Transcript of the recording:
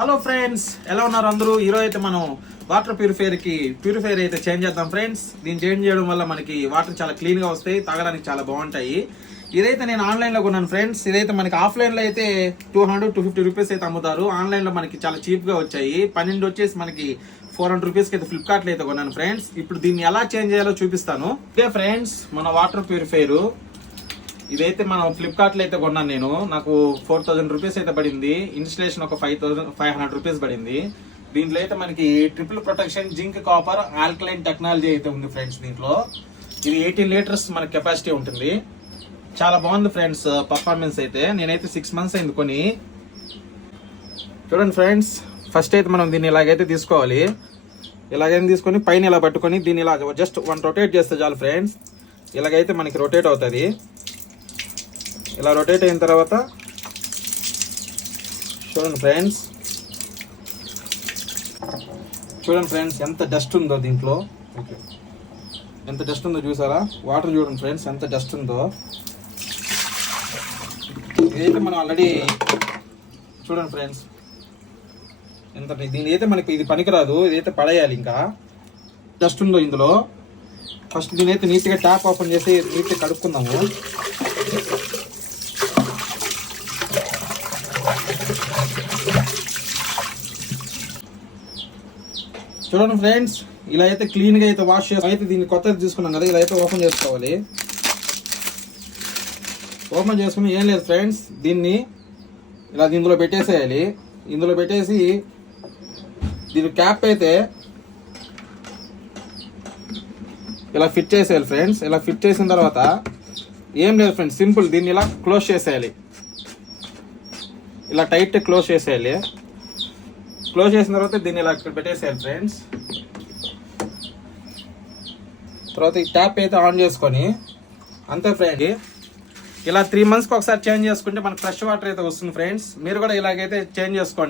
Hello friends, ఎలా ఉన్నారు అందరూ? ఈరోజు అయితే మనం వాటర్ ప్యూరిఫైర్ అయితే చేంజ్ చేద్దాం ఫ్రెండ్స్. దీన్ని చేంజ్ చేయడం వల్ల మనకి వాటర్ చాలా క్లీన్ గా వస్తాయి, తాగడానికి చాలా బాగుంటాయి. ఇదైతే నేను ఆన్లైన్ లో కొన్నాను ఫ్రెండ్స్. ఇదైతే మనకి ఆఫ్లైన్ లో అయితే 200-250 రూపీస్ అయితే అమ్ముతారు. ఆన్లైన్ లో మనకి చాలా చీప్ గా వచ్చాయి. 12 వచ్చేసి మనకి 400 రూపీస్ కి అయితే ఫ్లిప్కార్ట్ లో అయితే కొన్నాను ఫ్రెండ్స్. ఇప్పుడు దీన్ని ఎలా చేంజ్ చేయాలో చూపిస్తాను. ఇదే ఫ్రెండ్స్ మన వాటర్ ప్యూరిఫైర్. ఇదైతే మనం ఫ్లిప్కార్ట్ లో అయితే కొన్నాను నేను. నాకు 4000 రూపీస్ అయితే పడింది. ఇన్స్టలేషన్ ఒక 5500 రూపీస్ పడింది. దీంట్లో అయితే మనకి triple protection, zinc, copper, alkaline technology అయితే ఉంది ఫ్రెండ్స్. దీంట్లో ఇది 18 లీటర్స్ మన కెపాసిటీ ఉంటుంది. చాలా బాగుంది ఫ్రెండ్స్ పర్ఫార్మెన్స్ అయితే. నేనైతే 6 మంత్స్ అయింది కొని. చూడండి ఫ్రెండ్స్, ఫస్ట్ అయితే మనం దీన్ని ఇలాగైతే తీసుకోవాలి. ఇలాగైతే తీసుకొని పైన ఇలా పట్టుకొని దీన్ని ఇలా జస్ట్ 1 రొటేట్ చేస్తే చాలు ఫ్రెండ్స్. ఇలాగైతే మనకి రొటేట్ అవుతుంది. ఇలా రొటేట్ అయిన తర్వాత చూడండి ఫ్రెండ్స్ ఎంత డస్ట్ ఉందో దీంట్లో. ఎంత డస్ట్ ఉందో చూసారా? వాటర్ చూడండి ఫ్రెండ్స్ ఎంత డస్ట్ ఉందో. ఇదైతే మనం ఆల్రెడీ చూడండి ఫ్రెండ్స్ ఎంత. దీని అయితే మనకి ఇది పనికిరాదు, ఇదైతే పడేయాలి. ఇంకా డస్ట్ ఉందో ఇందులో. ఫస్ట్ దీనైతే నీట్గా ట్యాప్ ఓపెన్ చేసి నీట్గా కడుక్కుందాము. చూడండి ఫ్రెండ్స్, ఇలా అయితే క్లీన్ గా అయితే వాష్ చేసి అయితే దీన్ని కొత్తది తీసుకున్నాం కదా, ఇలా అయితే ఓపెన్ చేసుకోవాలి. ఓపెన్ చేసుకుని ఏం లేదు ఫ్రెండ్స్, దీన్ని ఇలా ఇందులో పెట్టేసేయాలి. ఇందులో పెట్టేసి దీని క్యాప్ అయితే ఇలా ఫిట్ చేసేయాలి ఫ్రెండ్స్. ఇలా ఫిట్ చేసిన తర్వాత ఏం లేదు ఫ్రెండ్స్, సింపుల్ దీన్ని ఇలా క్లోజ్ చేసేయాలి. ఇలా టైట్ క్లోజ్ చేసేయాలి. క్లోజ్ చేసిన తర్వాత దీన్ని ఇలా పెట్టేసేయాలి ఫ్రెండ్స్. తర్వాత ఈ ట్యాప్ అయితే ఆన్ చేసుకొని అంతే ఫ్రెండ్. ఇలా 3 మంత్స్కి ఒకసారి చేంజ్ చేసుకుంటే మనకు ఫ్రెష్ వాటర్ అయితే వస్తుంది ఫ్రెండ్స్. మీరు కూడా ఇలాగైతే చేంజ్ చేసుకోండి.